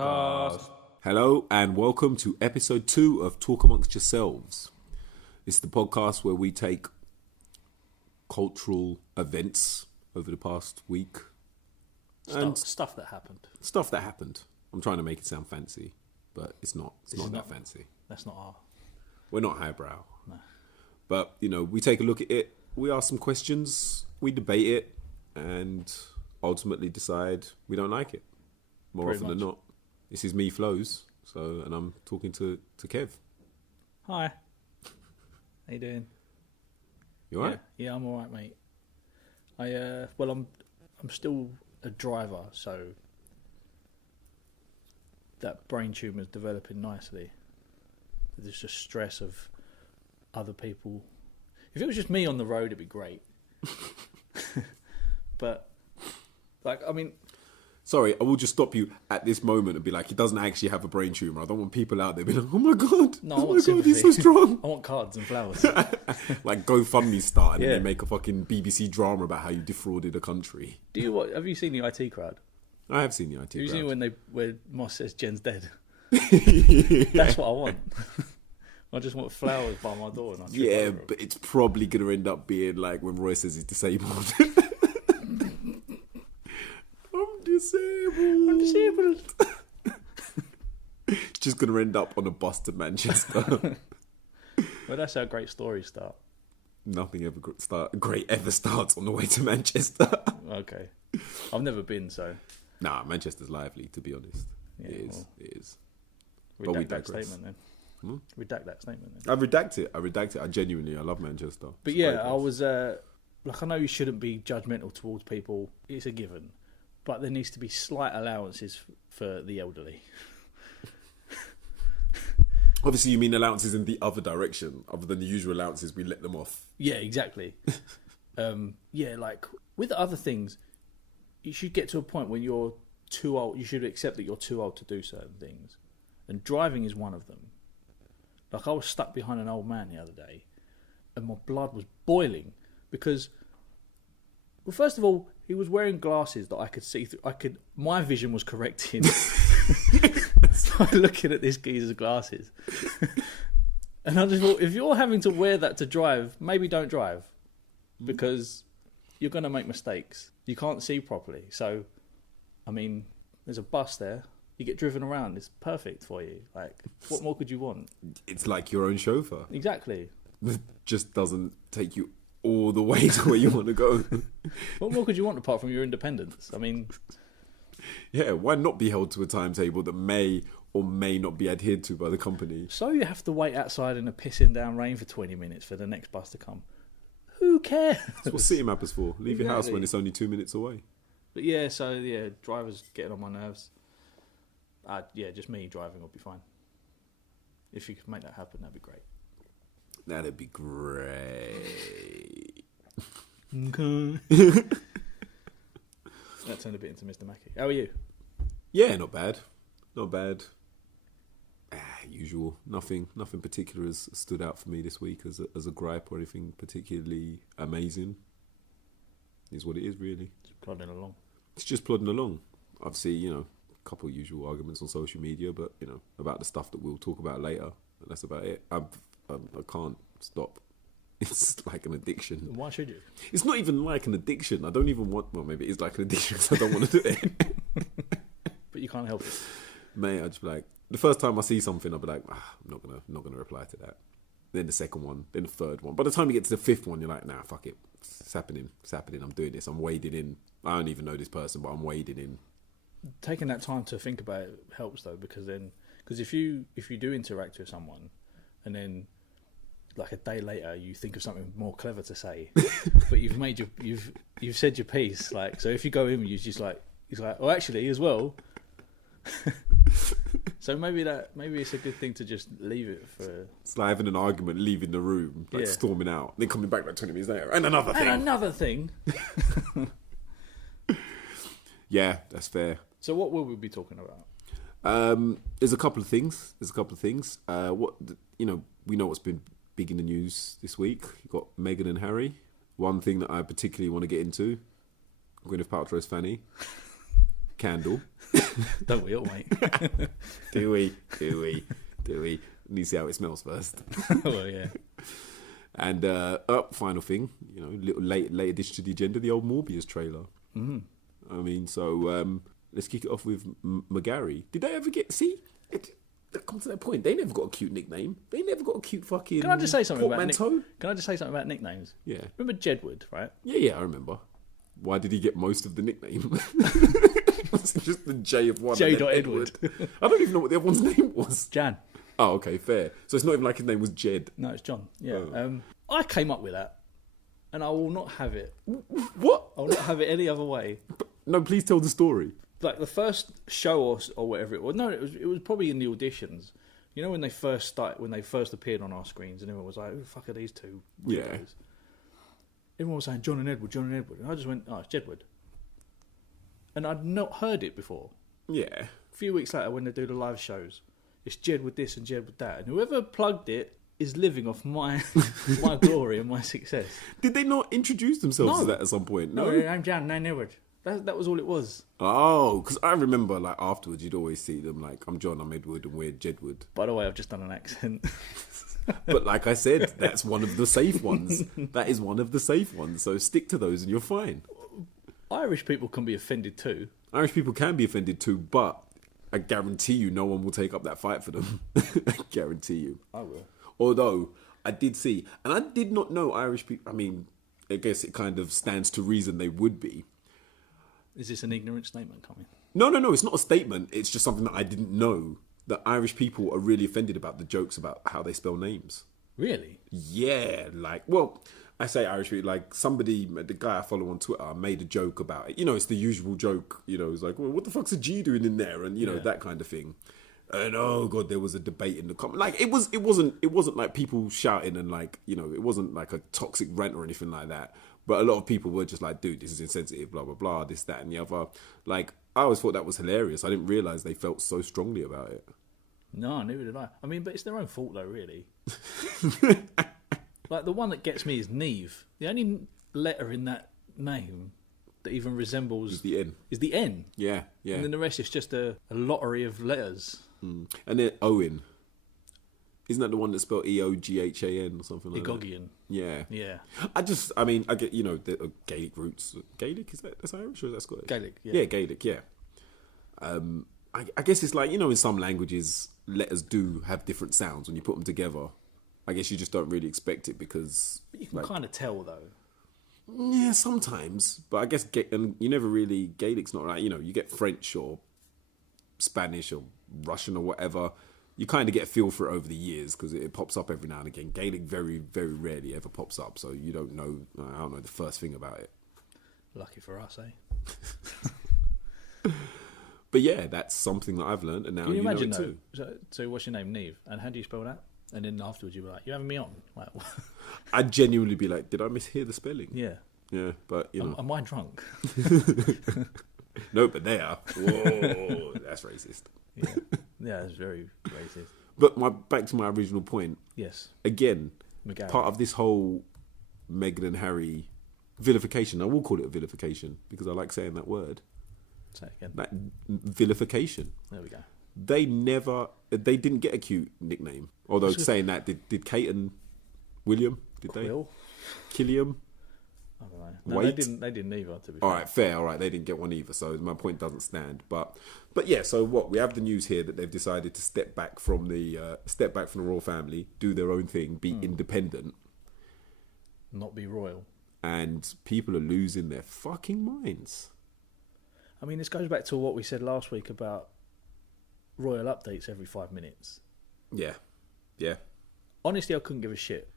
podcast. Hello and welcome to episode 2 of Talk Amongst Yourselves. It's the podcast where we take cultural events over the past week and Stuff that happened. stuff that happened. I'm trying to make it sound fancy, but it's not. It's not that fancy. That's not our... We're not highbrow. No. But, we take a look at it, we ask some questions, we debate it, and ultimately decide we don't like it. More Pretty often than much. not. This is me, Flows, and I'm talking to Kev. Hi. How you doing? You alright? Yeah, I'm alright, mate. I'm still a driver, so that brain tumour is developing nicely. There's just stress of other people. If it was just me on the road, it'd be great. But, Sorry, I will just stop you at this moment and be like, he doesn't actually have a brain tumour. I don't want people out there being like, oh my God, No, oh my God, he's so sympathy. strong. I want cards and flowers. Like GoFundMe start and Yeah. then they make a fucking BBC drama about how you defrauded a country. Have you seen the IT crowd? I have seen the IT Have you crowd. seen when Moss says Jen's dead? Yeah. That's what I want. I just want flowers by my door. And I trip Yeah, over 'em. but it's probably going to end up being like when Roy says he's disabled. I'm disabled. It's just going to end up on a bus to Manchester. Well, that's how great stories start. Nothing ever great ever starts on the way to Manchester. Okay. I've never been, so Nah, Manchester's lively, to be honest. Yeah, It is. well. It is. But we redact that digress. statement then. Hmm? Redact that statement then. I redact it. I love Manchester. But It's yeah, great I place. was I know you shouldn't be judgmental towards people. It's a given, but there needs to be slight allowances for the elderly. Obviously, you mean allowances in the other direction, other than the usual allowances we let them off. Yeah, exactly. Like with other things, you should get to a point when you're too old. You should accept that you're too old to do certain things, and driving is one of them. Like I was stuck behind an old man the other day, and my blood was boiling because, well, first of all, he was wearing glasses that I could see through. My vision was correcting. So I'm looking at this geezer's glasses, and I just thought, if you're having to wear that to drive, maybe don't drive, because you're going to make mistakes. You can't see properly. So, I mean, there's a bus there. You get driven around. It's perfect for you. Like, what more could you want? It's like your own chauffeur. Exactly. It just doesn't take you all the way to where you want to go. What more could you want apart from your independence? I mean, Yeah, why not be held to a timetable that may or may not be adhered to by the company? so you have to wait outside in a pissing down rain for 20 minutes for the next bus to come. Who cares? That's what City Map is for. Leave your house Exactly. when it's only 2 minutes away. But drivers getting on my nerves. Just me driving will be fine. If you could make that happen, that'd be great. That'd be great. Okay. That turned a bit into Mr. Mackey. How are you? Yeah, not bad. Not bad. Usual. Nothing particular has stood out for me this week as a gripe or anything particularly amazing. Is what it is, really. Just plodding along. It's just plodding along. Obviously, a couple of usual arguments on social media, but, about the stuff that we'll talk about later. That's about it. I can't stop. It's like an addiction. Why should you? It's not even like an addiction. I don't even want... Well, maybe it's like an addiction because I don't want to do it. But you can't help it. Mate, I'd just be like... The first time I see something, I'll be like, I'm not gonna reply to that. Then the second one, then the third one. By the time you get to the fifth one, you're like, nah, fuck it. It's happening. I'm doing this. I'm wading in. I don't even know this person, but I'm wading in. Taking that time to think about it helps though, because if you do interact with someone, and then like a day later you think of something more clever to say, but you've said your piece. Like, so if you go in, he's like, well, actually, as well. So maybe it's a good thing to just leave it for. It's like having an argument, leaving the room, like storming out, then coming back like 20 minutes later, and another thing. Yeah, that's fair. So what will we be talking about? There's a couple of things. We know what's been big in the news this week. You've got Meghan and Harry. One thing that I particularly want to get into, Gwyneth Paltrow's Fanny. candle. Don't we all, mate? Do we? Need to see how it smells first. Well, yeah. And final thing, little late addition to the agenda, the old Morbius trailer. Mm-hmm. I mean, so let's kick it off with McGarry. Did they ever come to that point? They never got a cute nickname. They never got a cute fucking. Can I just say something portmanteau? Can I just say something about nicknames? Yeah. Remember Jedward, right? Yeah, I remember. Why did he get most of the nickname? Was it just the J of one? J. Edward. I don't even know what the other one's name was. Jan. Oh, okay, fair. So it's not even like his name was Jed. No, it's John. Yeah. Oh. I came up with that, and I will not have it. What? I will not have it any other way. No, please tell the story. Like the first show or whatever it was. No, it was probably in the auditions. You know when they first appeared on our screens, and everyone was like, "Who the fuck are these two weirdos?" Yeah. Everyone was saying John and Edward, and I just went, "Oh, it's Jedward," and I'd not heard it before. Yeah. A few weeks later, when they do the live shows, it's Jed with this and Jed with that, and whoever plugged it is living off my my glory and my success. Did they not introduce themselves as that at some point? No, I'm Jan, I'm Edward. That was all it was. Oh, because I remember like afterwards you'd always see them like, I'm John, I'm Edward, and we're Jedward. By the way, I've just done an accent. But like I said, that's one of the safe ones. That is one of the safe ones. So stick to those and you're fine. Irish people can be offended too. Irish people can be offended too, but I guarantee you no one will take up that fight for them. I guarantee you. I will. Although I did see, and I did not know Irish people, I mean, I guess it kind of stands to reason they would be. Is this an ignorant statement coming? No, it's not a statement. It's just something that I didn't know. That Irish people are really offended about the jokes about how they spell names. Really? Yeah, I say Irish people, like somebody, the guy I follow on Twitter made a joke about it. It's the usual joke, it's like, well, what the fuck's a G doing in there? And, that kind of thing. And oh God, there was a debate in the comment. Like it wasn't like people shouting and like, it wasn't like a toxic rant or anything like that. But a lot of people were just like, dude, this is insensitive, blah, blah, blah, this, that, and the other. Like, I always thought that was hilarious. I didn't realise they felt so strongly about it. No, neither did I. I mean, but it's their own fault though, really. Like, the one that gets me is Neve. The only letter in that name that even resembles... Is the N. Is the N. Yeah. And then the rest is just a lottery of letters. Mm. And then Owen. Isn't that the one that's spelled Eoghan or something like Egogian. that? Yeah. I get, the Gaelic roots. Gaelic, that's Irish or is that Scottish? Gaelic, yeah. Yeah, Gaelic, yeah. I guess it's like, in some languages, letters do have different sounds when you put them together. I guess you just don't really expect it because... But you can kind of tell, though. Yeah, sometimes. But I guess and you never really... Gaelic's not right. You get French or Spanish or Russian or whatever. You kind of get a feel for it over the years because it pops up every now and again. Gaelic very, very rarely ever pops up. So you don't know... I don't know the first thing about it. Lucky for us, eh? But yeah, that's something that I've learned, and now Can you imagine know it too. So what's your name, Neve? And how do you spell that? And then afterwards you were like, "You having me on?" Like, I'd genuinely be like, "Did I mishear the spelling?" Yeah. Yeah, but am I drunk? No, but they are. Whoa, that's racist. Yeah, it's very racist. But back to my original point. Yes. Again, McGarry. Part of this whole Meghan and Harry vilification. I will call it a vilification because I like saying that word. Say it again. That vilification. There we go. They didn't get a cute nickname. Although saying that, did Kate and William, did Quill? they? Killiam? I don't know. No, Wait. they didn't either, to be fair. All right, fair. All right, they didn't get one either, so my point doesn't stand. But yeah. So what we have the news here that they've decided to step back from the royal family, do their own thing, be independent, not be royal, and people are losing their fucking minds. I mean, this goes back to what we said last week about royal updates every 5 minutes. Yeah. Honestly, I couldn't give a shit,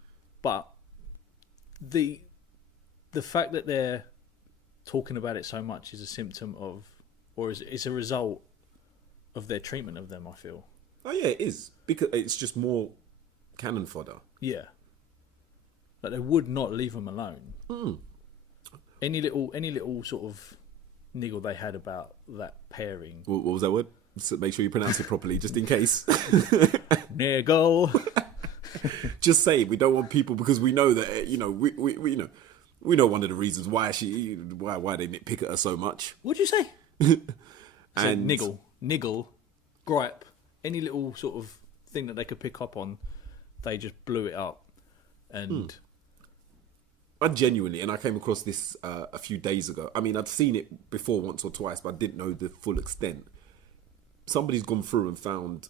but the fact that they're talking about it so much is a symptom of, or it's a result of their treatment of them, I feel. Oh yeah, it is, because it's just more cannon fodder. Yeah, like they would not leave them alone. Any little sort of niggle they had about that pairing. What was that word? So make sure you pronounce it properly, just in case. Niggle. Just say we don't want people, because we know that we know one of the reasons why they nitpick at her so much. What'd you say? So And niggle, gripe, any little sort of thing that they could pick up on, they just blew it up. And I genuinely, and I came across this a few days ago. I mean, I'd seen it before once or twice, but I didn't know the full extent. Somebody's gone through and found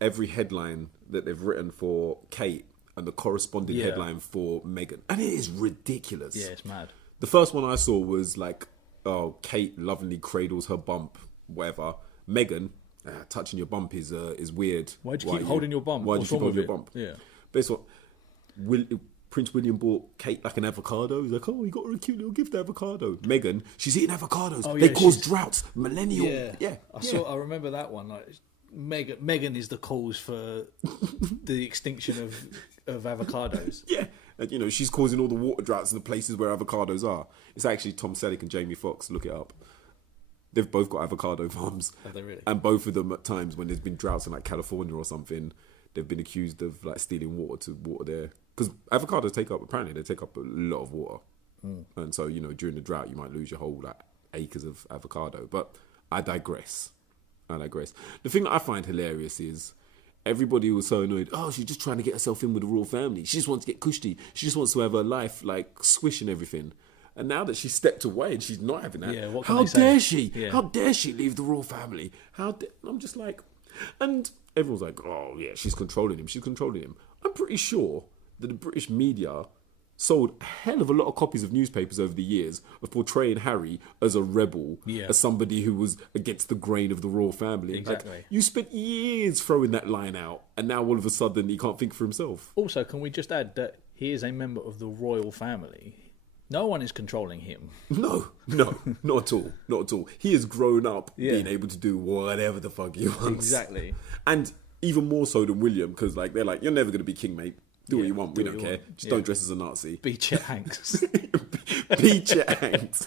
every headline that they've written for Kate and the corresponding headline for Meghan. And it is ridiculous. yeah, it's mad. The first one I saw was like, oh, Kate lovingly cradles her bump, whatever. Meghan, touching your bump is weird. Why'd you keep holding your bump? Why'd you keep holding your bump? Yeah. But it's what Prince William bought Kate like an avocado. He's like, oh, you got her a cute little gift avocado. Meghan, she's eating avocados. Oh, they yeah, cause droughts. Millennial. Yeah. I remember that one. Like Meghan is the cause for the extinction of avocados. Yeah. And, you know, she's causing all the water droughts in the places where avocados are. It's actually Tom Selleck and Jamie Foxx. Look it up. They've both got avocado farms. Have they really? And both of them at times when there's been droughts in like California or something, they've been accused of like stealing water to water there. Because avocados take up a lot of water. And so, you know, during the drought, you might lose your whole like acres of avocado. But I digress. The thing that I find hilarious is everybody was so annoyed. Oh, she's just trying to get herself in with the royal family. She just wants to get cushy. She just wants to have her life like squish and everything. And now that she's stepped away and she's not having that, what can how they say? dare she? Yeah. How dare she leave the royal family? I'm just like, and everyone's like, oh yeah, she's controlling him. I'm pretty sure that the British media sold a hell of a lot of copies of newspapers over the years of portraying Harry as a rebel, as somebody who was against the grain of the royal family. Exactly. Like, you spent years throwing that line out, and now all of a sudden he can't think for himself. Also, can we just add that he is a member of the royal family? No one is controlling him. No, not at all. He has grown up being able to do whatever the fuck he wants. Exactly. And even more so than William, because like they're like, you're never going to be king, mate. Do what you want. We don't care. Just don't dress as a Nazi. Be Chet Hanks. Be Chet Hanks.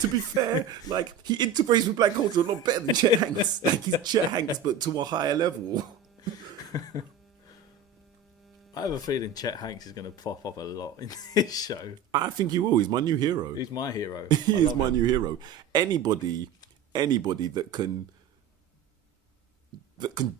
To be fair, like he integrates with black culture a lot better than Chet Hanks. Like he's Chet Hanks, but to a higher level. I have a feeling Chet Hanks is going to pop up a lot in this show. I think he will. He's my new hero. He's my hero. He is my new hero. Anybody that can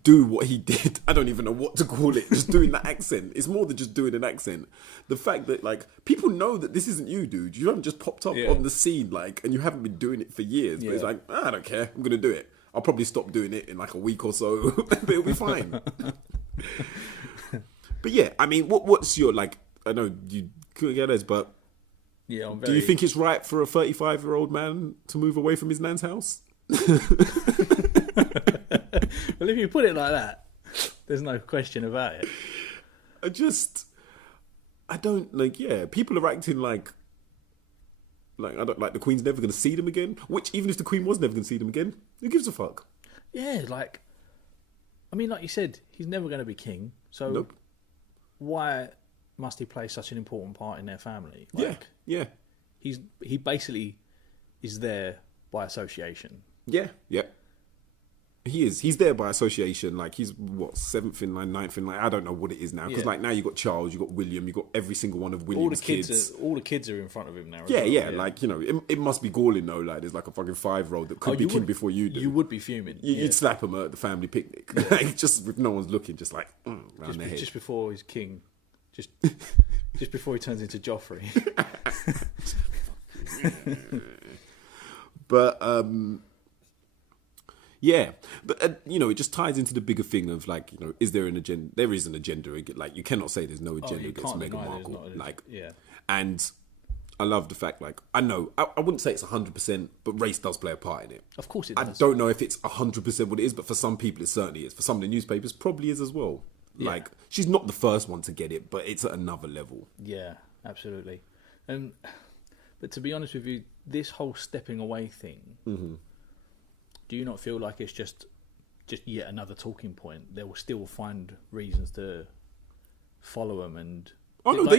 do what he did. I don't even know what to call it. Just doing that accent. It's more than just doing an accent. The fact that like people know that this isn't you, dude. You haven't just popped up on the scene like, and you haven't been doing it for years. But it's like, I don't care. I'm gonna do it. I'll probably stop doing it in like a week or so, but it'll be fine. But yeah, I mean, what's your like? I know you couldn't get this, but do you think it's right for a 35-year-old man to move away from his nan's house? Well, if you put it like that, there's no question about it. I don't like. Yeah, people are acting like I don't like the Queen's never going to see them again. Which even if the Queen was never going to see them again, who gives a fuck? Yeah, like, I mean, like you said, he's never going to be king. So nope. Why must he play such an important part in their family? Like, yeah. He basically is there by association. Yeah. He is. He's there by association. Like he's what, 7th in line, 9th in line. I don't know what it is now because like now you got Charles, you got William, you got every single one of William's kids. All the kids are in front of him now. Yeah. Like you know, it must be galling though. Like there's like a fucking 5-year-old that could be king before you do. You would be fuming. You'd slap him at the family picnic, like, just if no one's looking, just like round their head. Just before he's king, just before he turns into Joffrey. But yeah, but you know, it just ties into the bigger thing of like, you know, is there an agenda? There is an agenda. Like, you cannot say there's no agenda against Meghan Markle. And I love the fact, like, I know I wouldn't say it's 100%, but race does play a part in it. Of course, it does. I don't know if it's 100% what it is, but for some people, it certainly is. For some of the newspapers, probably is as well. Yeah. Like, she's not the first one to get it, but it's at another level. Yeah, absolutely. But to be honest with you, this whole stepping away thing. Mm-hmm. Do you not feel like it's just yet another talking point? They will still find reasons to follow them, and but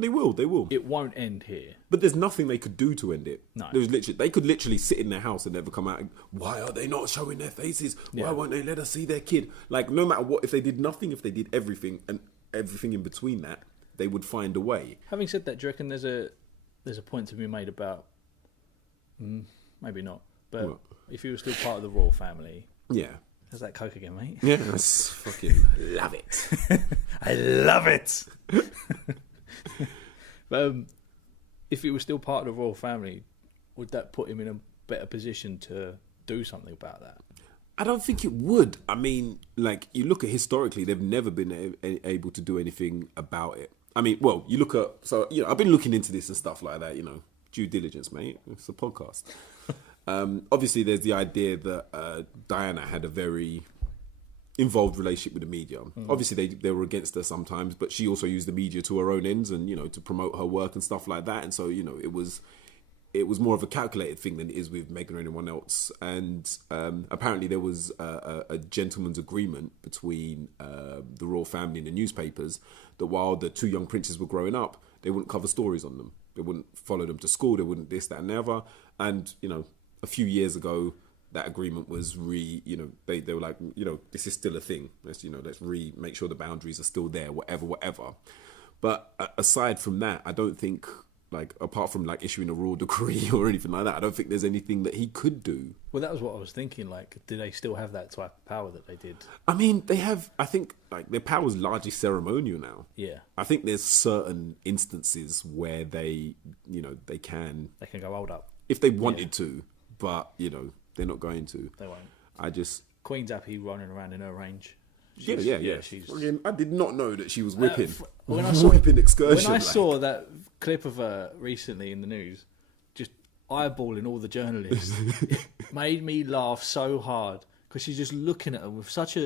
they will. It won't end here. But there's nothing they could do to end it. No, they could literally sit in their house and never come out. Why are they not showing their faces? Why won't they let us see their kid? Like, no matter what, if they did nothing, if they did everything, and everything in between that, they would find a way. Having said that, do you reckon there's a point to be made about? Maybe not, but. What? if he was still part of the royal family. Yeah. How's that Coke again, mate? Yeah, that's fucking love it. I love it. But if he was still part of the royal family, would that put him in a better position to do something about that? I don't think it would. I mean, like, you look at historically, they've never been able to do anything about it. I mean, well, you look at, so, you know, I've been looking into this and stuff like that, you know, due diligence, mate. It's a podcast. Obviously, there's the idea that Diana had a very involved relationship with the media. Obviously, they were against her sometimes, but she also used the media to her own ends and, you know, to promote her work and stuff like that. And so, you know, it was more of a calculated thing than it is with Meghan or anyone else. And apparently there was a gentleman's agreement between the royal family and the newspapers that while the two young princes were growing up, they wouldn't cover stories on them. They wouldn't follow them to school. They wouldn't this, that, and the other. And, you know, a few years ago, that agreement was you know, they were like, you know, this is still a thing. Let's, you know, let's make sure the boundaries are still there, whatever. But aside from that, I don't think, like, apart from like issuing a royal decree or anything like that, I don't think there's anything that he could do. Well, that was what I was thinking. Like, do they still have that type of power that they did? I mean, they have, I think, like, their power is largely ceremonial now. Yeah. I think there's certain instances where they, you know, they can go hold up. If they wanted to, but, you know, they're not going to. They won't. Queen's happy running around in her range. Yeah. She's... I did not know that she was whipping. When I saw whipping excursion. When I saw that clip of her recently in the news, just eyeballing all the journalists, it made me laugh so hard because she's just looking at them with such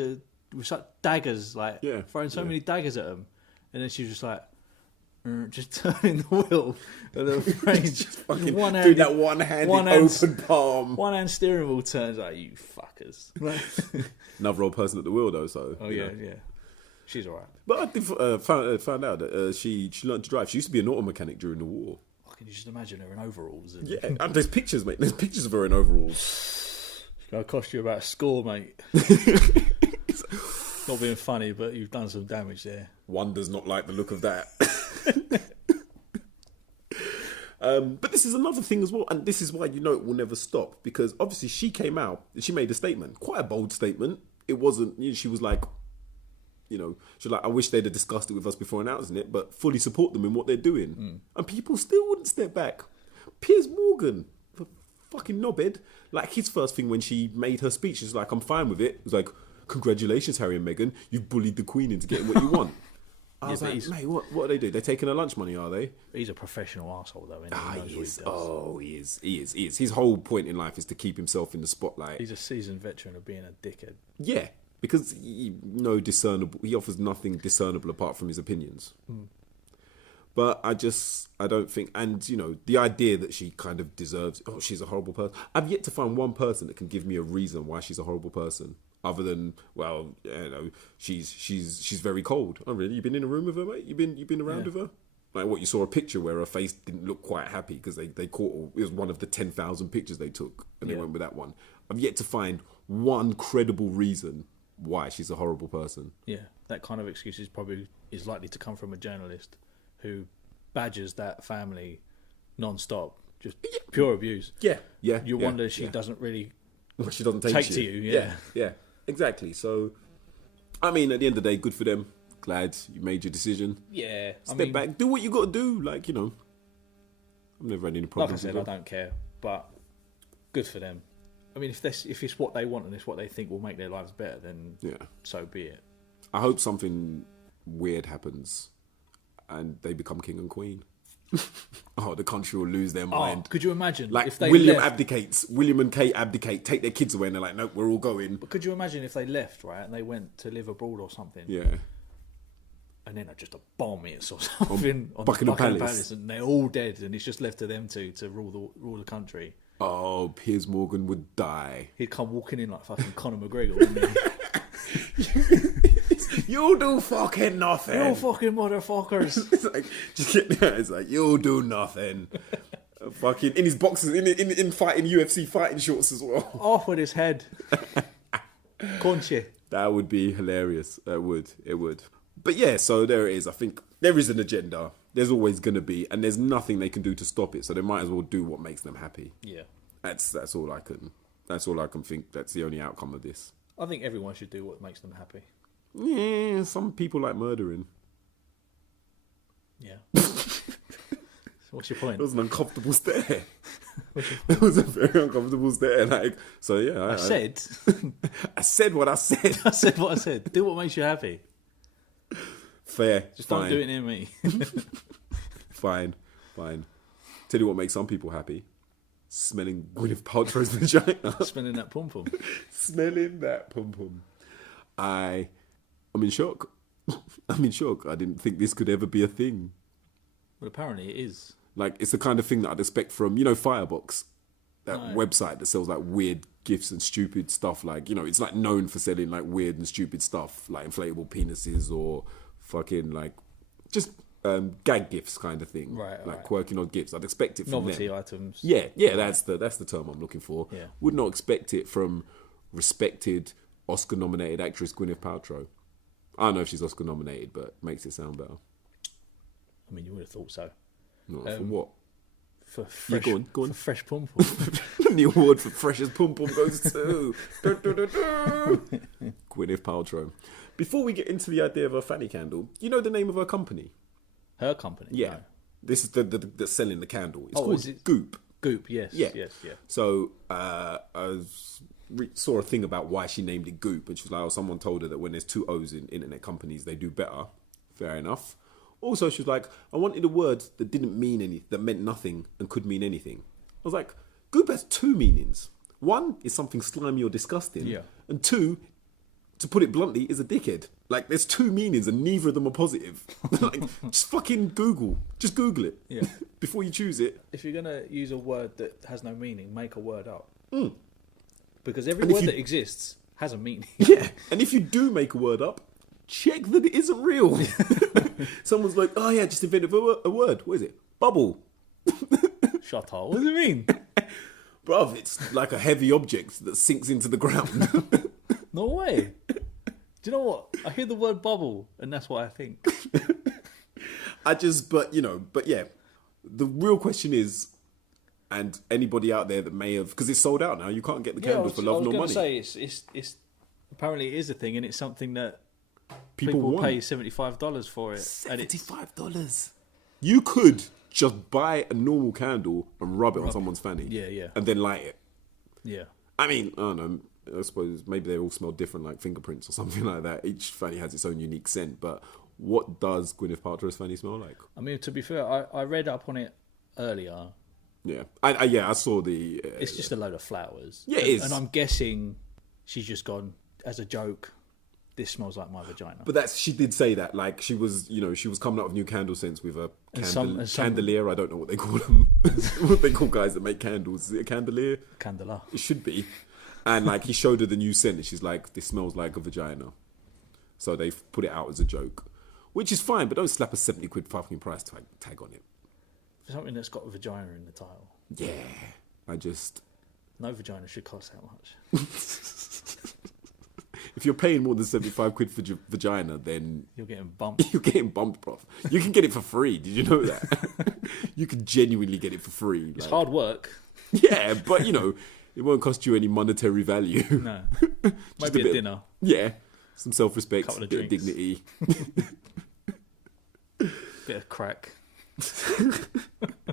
daggers, like throwing so many daggers at them, and then she's just like. Just turning the wheel of the range. Fucking do that one-handed open palm. One-hand steering wheel turns like, you fuckers. Another old person at the wheel, though, so... Oh, yeah. She's all right. But I did, found out that she learned to drive. She used to be an auto mechanic during the war. Oh, can you just imagine her in overalls? And there's pictures, mate. There's pictures of her in overalls. It's going to cost you about a score, mate. Not being funny, but you've done some damage there. One does not like the look of that. But this is another thing as well, and this is why you know it will never stop, because obviously she came out and she made a statement, quite a bold statement. It wasn't, you know, she was like, you know, she's like, I wish they'd have discussed it with us before announcing it, but fully support them in what they're doing. And people still wouldn't step back. Piers Morgan, the fucking knobhead, like his first thing when she made her speech, she's like, I'm fine with it. It was like, congratulations, Harry and Meghan, you've bullied the Queen into getting what you want. I was like, mate, what do they do? They're taking her lunch money, are they? He's a professional arsehole, though. He is. Oh, he is. His whole point in life is to keep himself in the spotlight. He's a seasoned veteran of being a dickhead. Yeah, because he offers nothing discernible apart from his opinions. But I don't think, and, you know, the idea that she kind of deserves, she's a horrible person. I've yet to find one person that can give me a reason why she's a horrible person. Other than, well, you know, she's very cold. Oh, really? You been in a room with her, mate? You been around with her? Like, what, you saw a picture where her face didn't look quite happy because they caught, it was one of the 10,000 pictures they took, and they went with that one. I've yet to find one credible reason why she's a horrible person. Yeah, that kind of excuse is likely to come from a journalist who badgers that family non-stop, just pure abuse. Yeah. You wonder she doesn't really... Well, she doesn't take to you. Yeah. Exactly. So, I mean, at the end of the day, good for them. Glad you made your decision. Yeah. Step back. Do what you got to do. Like, you know, I've never had any problems. Like I said, I don't care. But good for them. I mean, if it's what they want and it's what they think will make their lives better, then so be it. I hope something weird happens and they become king and queen. The country will lose their mind. Could you imagine? Like, if they William left, abdicates, William and Kate abdicate, take their kids away, and they're like, nope, we're all going. But could you imagine if they left, right, and they went to live abroad or something? Yeah. And then just a bomb hits or something on Buckingham Buckingham Palace. Palace, and they're all dead, and it's just left to them to rule the country. Oh, Piers Morgan would die. He'd come walking in like fucking Conor McGregor, wouldn't he? You do fucking nothing. You fucking motherfuckers. It's like, just get there. It's like, you do nothing. Fucking in his boxes, in fighting UFC fighting shorts as well. Off with his head. Can't you? That would be hilarious. It would. But yeah, so there it is. I think there is an agenda. There's always going to be, and there's nothing they can do to stop it. So they might as well do what makes them happy. Yeah. That's all I can That's all I can think. That's the only outcome of this. I think everyone should do what makes them happy. Yeah, some people like murdering. Yeah. So what's your point? It was an uncomfortable stare. It was a very uncomfortable stare. Like, so yeah. I said what I said. I said what I said. Do what makes you happy. Fair. Just fine. don't do it near me. Fine. Tell you what makes some people happy. Smelling Gwyneth Paltrow's vagina. Smelling that pum pum. Smelling that pum pum. I'm in shock. I'm in shock. I didn't think this could ever be a thing. Well, apparently it is. Like, it's the kind of thing that I'd expect from, Firebox, that Right. website that sells like weird gifts and stupid stuff. Like, it's like known for selling like weird and stupid stuff, like inflatable penises or fucking like just gag gifts kind of thing. Right. Like quirky odd gifts. I'd expect it from Novelty them. items. Yeah, that's the term I'm looking for. Yeah. Would not expect it from respected Oscar-nominated actress Gwyneth Paltrow. I don't know if she's Oscar-nominated, but makes it sound better. I mean, you would have thought so. No, for what? For fresh, go on. For fresh pum pum. The award for freshest pum pum goes to Gwyneth Paltrow. Before we get into the idea of her fanny candle, you know the name of her company? Her company. Yeah. No. This is the selling the candle. It's Oh, called is it- Goop. Goop. Yes. Yeah. Yes. Yeah. So saw a thing about why she named it Goop, and she was like, someone told her that when there's two O's in internet companies, they do better. Fair enough. Also, she was like, I wanted a word that didn't mean anything, that meant nothing and could mean anything. I was like, Goop has two meanings. One is something slimy or disgusting. Yeah. And two, to put it bluntly, is a dickhead. Like, there's two meanings and neither of them are positive. Like, just fucking Google. Just Google it. Yeah. Before you choose it. If you're gonna use a word that has no meaning, make a word up. Mm. Because every And if word you- that exists has a meaning. Yeah. And if you do make a word up, check that it isn't real. Someone's like, oh yeah, just invented a word. What is it? Bubble. Shut up. What does it mean? Bruv, it's like a heavy object that sinks into the ground. No way. Do you know what? I hear the word bubble, and that's what I think. But yeah. The real question is, and anybody out there that may have, because it's sold out now, you can't get the candles for love nor money. Say it's apparently it is a thing, and it's something that People will want. pay $75 for it. And it's $75. You could just buy a normal candle and rub it on someone's fanny. Yeah. And then light it. Yeah. I mean, I don't know. I suppose maybe they all smell different, like fingerprints or something like that. Each fanny has its own unique scent. But what does Gwyneth Paltrow's fanny smell like? I mean, to be fair, I read up on it earlier. Yeah, I saw the. It's just a load of flowers. Yeah, it is. And I'm guessing she's just gone as a joke. This smells like my vagina. But she did say that, like she was coming out of new candle scents with a chandelier. I don't know what they call them. What they call guys that make candles. Is it a candelier? Candela. It should be. And like he showed her the new scent, and she's like, "This smells like a vagina." So they've put it out as a joke, which is fine. But don't slap a £70 fucking price tag on it. For something that's got a vagina in the title. Yeah, No vagina should cost that much. If you're paying more than £75 for vagina, then You're getting bumped. you're getting bumped, bruv. You can get it for free. Did you know that? You can genuinely get it for free. It's like- hard work. Yeah, but it won't cost you any monetary value. No. Just Maybe a bit- dinner. Yeah, some self-respect, Couple of bit of drinks. dignity. Bit of crack.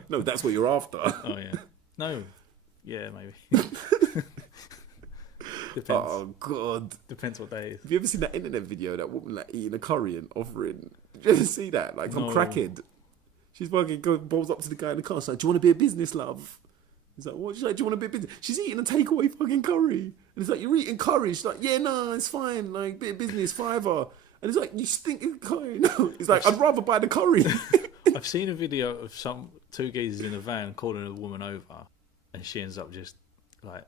No, that's what you're after. Oh, yeah. No. Yeah, maybe. Depends. Oh God! Depends what day it is. Have you ever seen that internet video? That woman like eating a curry and offering. Did you ever see that? Like some No. crackhead. She's fucking bowls up to the guy in the car. She's like, "Do you want to be a business, love?" He's like, "What?" She's like, "Do you want to be a business?" She's eating a takeaway fucking curry, and it's like, "You're eating curry." She's like, "Yeah, no, it's fine. Like bit of business, $5." And he's like, "You stink of curry." No, he's like, "I'd rather buy the curry." I've seen a video of two geezers in a van calling a woman over, and she ends up just like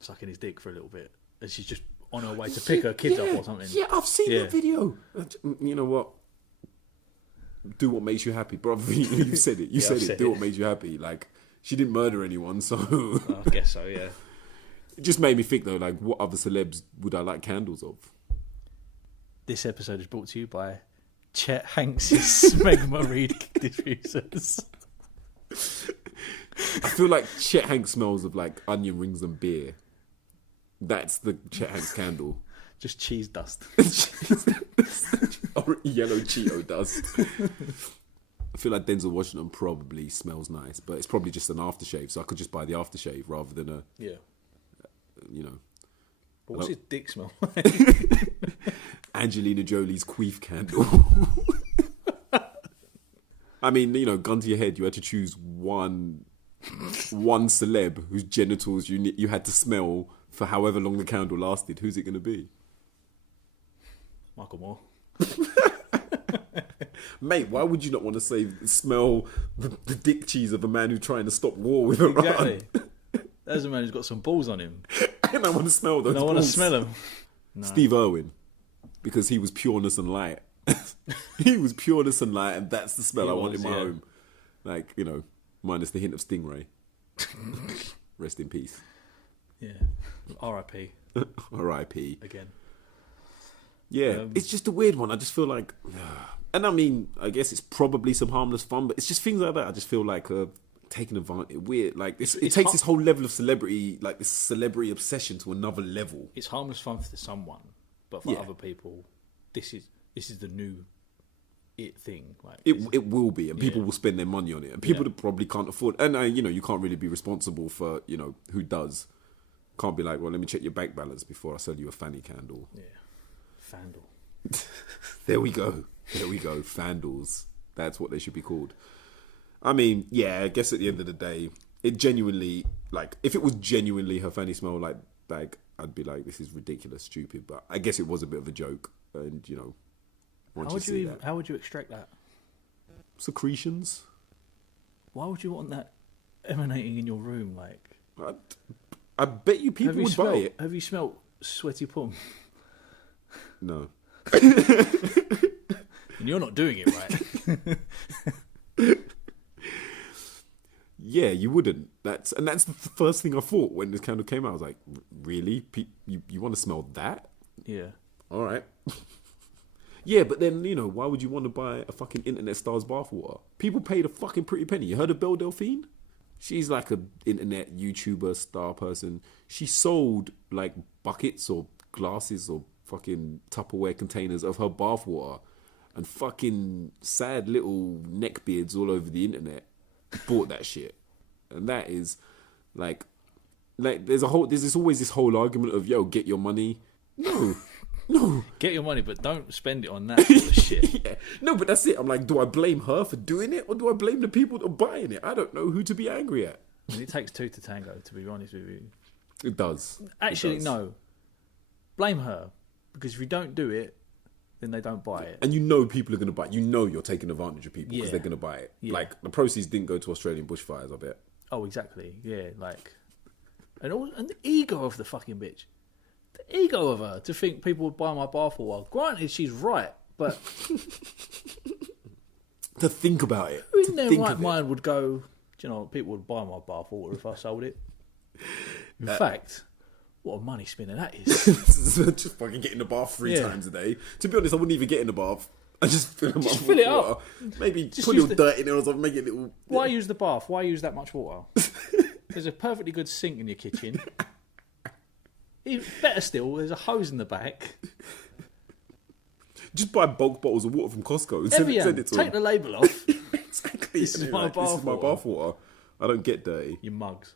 sucking his dick for a little bit, and she's just on her way to pick her kids up or something. Yeah, I've seen Yeah. that video. You know what? Do what makes you happy, bro. You said it. You Yeah, said I've it. said Do it. what makes you happy. Like, she didn't murder anyone, so I guess so. Yeah. it just made me think though. Like, what other celebs would I like candles of? This episode is brought to you by Chet Hanks' Smegma Reed Diffusers. I feel like Chet Hanks smells of like onion rings and beer. That's the Chet Hanks candle. Just cheese dust. Or yellow Cheeto dust. I feel like Denzel Washington probably smells nice, but it's probably just an aftershave, so I could just buy the aftershave rather than But what's his dick smell like? Angelina Jolie's queef candle. I mean, gun to your head, you had to choose one celeb whose genitals you had to smell for however long the candle lasted. Who's it going to be? Michael Moore. Mate, why would you not want to smell the dick cheese of a man who's trying to stop war with Iran? Exactly. There's a man who's got some balls on him. And I want to smell those balls. I want to smell them. No. Steve Irwin, because he was pureness and light. He was pureness and light, and that's the smell I want in my home. Like, minus the hint of stingray. Rest in peace. Yeah. R.I.P. R.I.P. Again. Yeah, it's just a weird one. I just feel like... And I mean, I guess it's probably some harmless fun, but it's just things like that. I just feel like taking advantage... Weird. Like, it takes this whole level of celebrity, like this celebrity obsession to another level. It's harmless fun for someone, but for other people, this is the new it thing. Like it will be, and people will spend their money on it, and people that probably can't afford. And you can't really be responsible for who does. Can't be like, well, let me check your bank balance before I sell you a fanny candle. Yeah, Fandle. There we go. Fandles. That's what they should be called. I mean, yeah, I guess at the end of the day, it genuinely, like, if it was genuinely her fanny smell like bag, I'd be like, this is ridiculous, stupid. But I guess it was a bit of a joke, and how would you extract that? Secretions. Why would you want that emanating in your room? Like, I bet you people would buy it. Have you smelt sweaty pum? No. And you're not doing it right. Yeah, you wouldn't. That's the first thing I thought when this candle came out. I was like, really? You want to smell that? Yeah. All right. Yeah, but then, why would you want to buy a fucking internet star's bathwater? People paid a fucking pretty penny. You heard of Belle Delphine? She's like an internet YouTuber star person. She sold like buckets or glasses or fucking Tupperware containers of her bathwater, and fucking sad little neckbeards all over the internet bought that shit. And that is like there's always this whole argument of, yo, get your money. No. Get your money, but don't spend it on that sort of shit. Yeah. No, but that's it. I'm like, do I blame her for doing it, or do I blame the people that are buying it? I don't know who to be angry at. And it takes two to tango, to be honest with you. It does. Actually, no. Blame her. Because if you don't do it, then they don't buy it. And people are going to buy it. You're taking advantage of people because they're going to buy it. Yeah. Like, the proceeds didn't go to Australian bushfires, I bet. Oh, exactly. Yeah, like... And the ego of the fucking bitch. The ego of her to think people would buy my bathwater. Granted, she's right, but... to think about it. Who in their right mind would go, do you know, people would buy my bathwater if I sold it? In fact... What a money spinner that is. Just fucking get in the bath 3 times a day. To be honest, I wouldn't even get in the bath. I just fill them up with fill it water. up. Maybe just put a little dirt in there or something, make it a little... Why use the bath? Why use that much water? There's a perfectly good sink in your kitchen. Even better still, there's a hose in the back. Just buy bulk bottles of water from Costco and send it to take the label off. Exactly. This is my bath water. I don't get dirty. You mugs.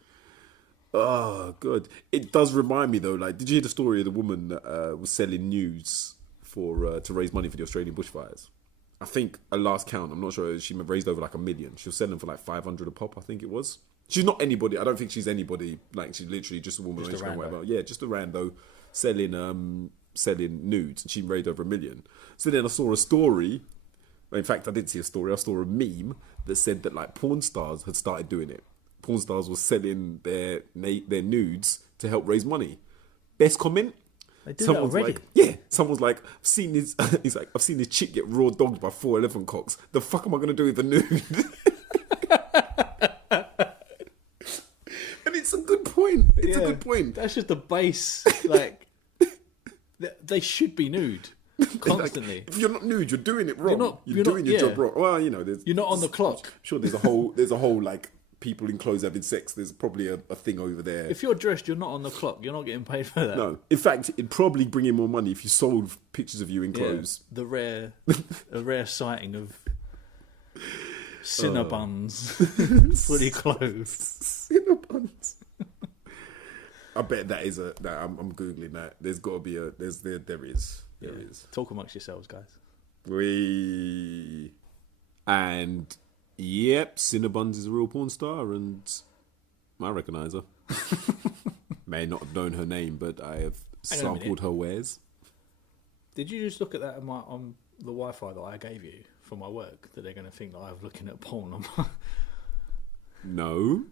Oh, good. It does remind me though. Like, did you hear the story of the woman that was selling nudes to raise money for the Australian bushfires? I think at last count, I'm not sure, she raised over like $1 million. She was selling for like 500 a pop, I think it was. She's not anybody. I don't think she's anybody. Like, she's literally just a woman on Instagram, whatever. Yeah, just a rando selling nudes, and she raised over $1 million. So then I saw a story. In fact, I didn't see a story. I saw a meme that said that like porn stars had started doing it. Porn stars were selling their nudes to help raise money. Best comment? They do that already. Like, someone's like, I've seen this. He's like, I've seen this chick get raw dogged by 4 elephant cocks. The fuck am I going to do with the nude? And it's a good point. It's a good point. That's just the base. Like, they should be nude constantly. Like, if you're not nude, you're doing it wrong. You're doing your job wrong. Well, you're not on the clock. Sure, there's a whole like people in clothes having sex, there's probably a thing over there. If you're dressed, you're not on the clock. You're not getting paid for that. No. In fact, it'd probably bring in more money if you sold pictures of you in clothes. The rare sighting of Cinnabuns fully clothed. Cinnabuns. I bet that is I'm googling that. There's got to be there is. Talk amongst yourselves, guys. And yep, Cinnabuns is a real porn star, and I recognise her. May not have known her name, but I have sampled her wares. Did you just look at that on the Wi-Fi that I gave you for my work? That they're going to think that I'm looking at porn on my... No.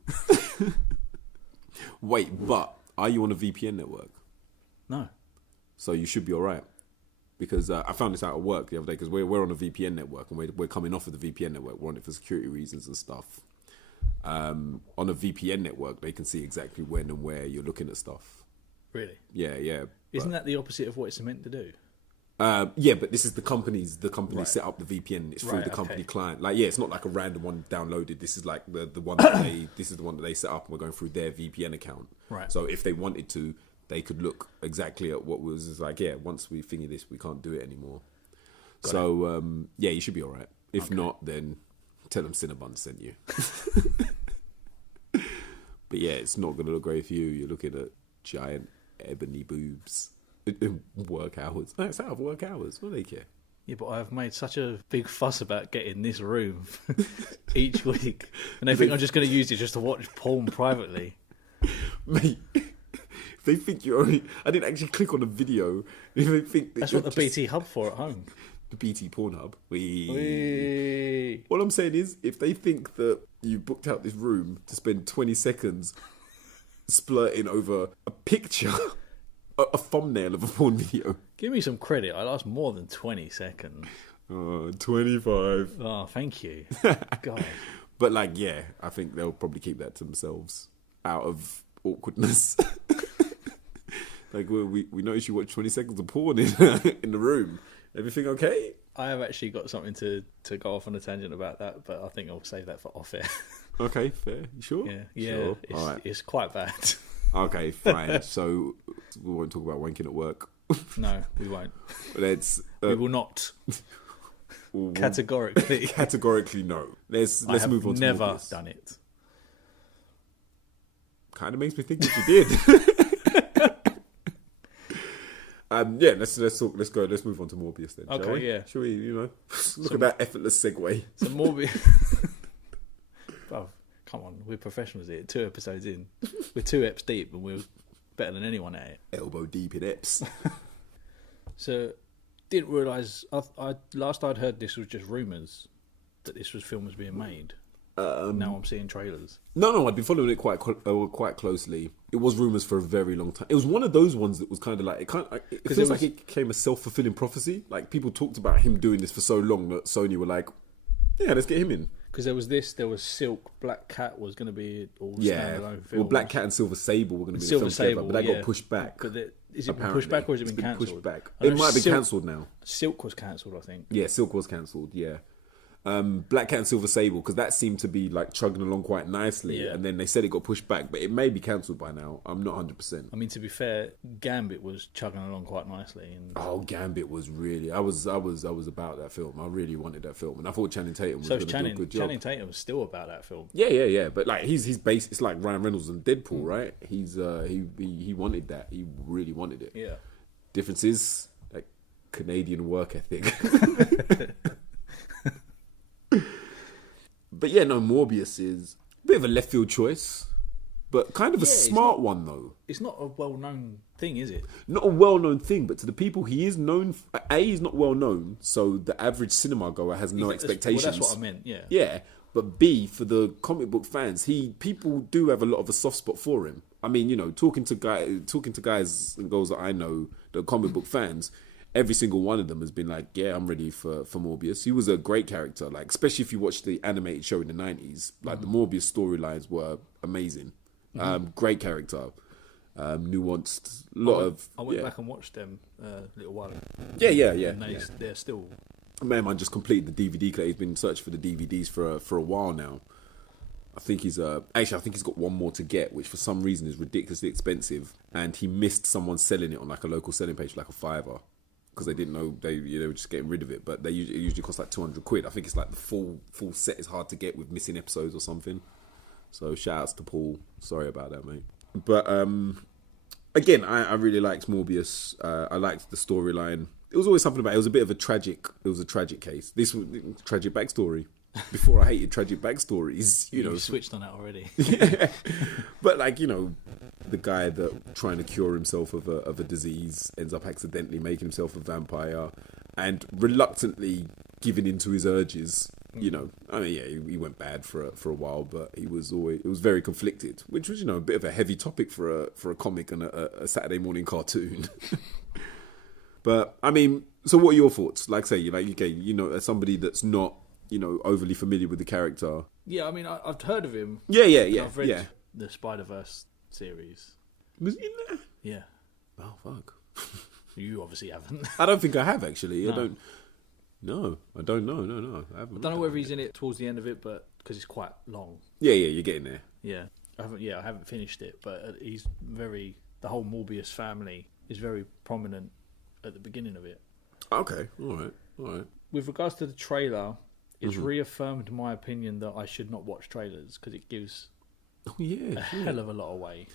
Wait, but are you on a VPN network? No. So you should be all right. Because I found this out at work the other day, because we're on a VPN network, and we're coming off of the VPN network. We're on it for security reasons and stuff. On a VPN network, they can see exactly when and where you're looking at stuff. Really? Yeah. Isn't that the opposite of what it's meant to do? Yeah, but this is the company right. Set up the VPN. It's through the company client. Like, yeah, it's not like a random one downloaded. This is like the one that this is the one that they set up, and we're going through their VPN account. Right. So if they wanted to, they could look exactly at what was like. Yeah, once we figure this, we can't do it anymore. Yeah, you should be all right. If not, then tell them Cinnabon sent you. But yeah, it's not going to look great for you. You're looking at giant ebony boobs. Work hours. That's out of work hours. What do they care? Yeah, but I've made such a big fuss about getting this room each week, and they think I'm just going to use it just to watch porn privately. Mate, they think you're only... I didn't actually click on a video. They think that's what the BT Hub for at home. The BT Porn Hub. What I'm saying is, if they think that you booked out this room to spend 20 seconds splurting over a picture... a thumbnail of a porn video. Give me some credit. I lost more than 20 seconds. 25. Oh, thank you. God. But like, yeah, I think they'll probably keep that to themselves out of awkwardness. Like, we noticed you watched 20 seconds of porn in the room. Everything okay? I have actually got something to go off on a tangent about that, but I think I'll save that for off air. Okay, fair. You sure? Yeah. Sure. It's quite bad. Okay, fine. So we won't talk about wanking at work. No, we won't. Let's. We will not. Categorically. Categorically, no. Let's move on. Never done it. Kind of makes me think that you did. Yeah, let's talk. Let's go. Let's move on to Morbius then. Okay, shall we? yeah. Shall we? Look at that effortless segue. So Morbius. Oh, come on, we're professionals here. 2 episodes in, we're 2 eps deep, and we're better than anyone at it. Elbow deep in eps. So, didn't realise. Last I'd heard this was just rumours that this film was being made. Now I'm seeing trailers. No, I'd been following it quite closely. It was rumours for a very long time. It was one of those ones that was kind of like it feels like it became a self-fulfilling prophecy. Like, people talked about him doing this for so long that Sony were like, yeah, let's get him in. Because there was Silk, Black Cat was going to be all standalone films. Well, Black Cat and Silver Sable were going to be Silver the film Sable, together, but that got pushed back. But is it been pushed back or has it been cancelled? Pushed back. It might be cancelled now. Silk was cancelled, I think. Yeah, Silk was cancelled, yeah. Black Cat and Silver Sable, because that seemed to be like chugging along quite nicely, and then they said it got pushed back, but it may be cancelled by now. I'm not 100%. I mean, to be fair, Gambit was chugging along quite nicely. Gambit was really... I was about that film. I really wanted that film, and I thought Channing Tatum was going to do a good job. Channing Tatum was still about that film. Yeah. But like he's based. It's like Ryan Reynolds and Deadpool, right? He wanted that. He really wanted it. Yeah. Difference is like Canadian work ethic. But yeah, no, Morbius is a bit of a left field choice, but kind of a smart one though. It's not a well-known thing, is it? Not a well-known thing, but to the people he is known, he's not well-known, so the average cinema goer has no expectations. Well, that's what I meant, yeah. Yeah, but B, for the comic book fans, people do have a lot of a soft spot for him. I mean, talking to guys and girls that I know, the comic book fans, every single one of them has been like, yeah, I'm ready for Morbius. He was a great character, like, especially if you watch the animated show in the 90s. Like, the Morbius storylines were amazing. Great character. Nuanced. I went back and watched them a little while ago. Yeah. And they're still... Man just completed the DVD. He's been searching for the DVDs for a while now. I think he's actually I think he's got one more to get, which for some reason is ridiculously expensive, and he missed someone selling it on like a local selling page for like a fiver because they didn't know they were just getting rid of it. But it usually costs like £200. I think it's like the full set is hard to get with missing episodes or something. So shout outs to Paul. Sorry about that, mate. But again, I really liked Morbius. I liked the storyline. It was always something about it. It was a bit of a tragic. It was a tragic case. This was tragic backstory. Before I hated tragic backstories, you switched on that already. Yeah. But like, you know, the guy that trying to cure himself of a disease ends up accidentally making himself a vampire and reluctantly giving into his urges. You know, I mean, yeah, he went bad for a while, but it was very conflicted, which was, you know, a bit of a heavy topic for a comic and a Saturday morning cartoon. But I mean, so what are your thoughts? Like, say, okay, you know, as somebody that's not, you know, overly familiar with the character. Yeah, I mean, I've heard of him. Yeah. I've read the Spider-Verse series. Was he in there? Yeah. Oh, fuck. You obviously haven't. I don't think I have, actually. No. I don't know. No, I haven't. I don't know whether he's in it towards the end of it, but because it's quite long. Yeah, you're getting there. Yeah. I haven't finished it, but he's the whole Morbius family is very prominent at the beginning of it. Okay, all right. With regards to the trailer, it's reaffirmed my opinion that I should not watch trailers because it gives a hell of a lot away.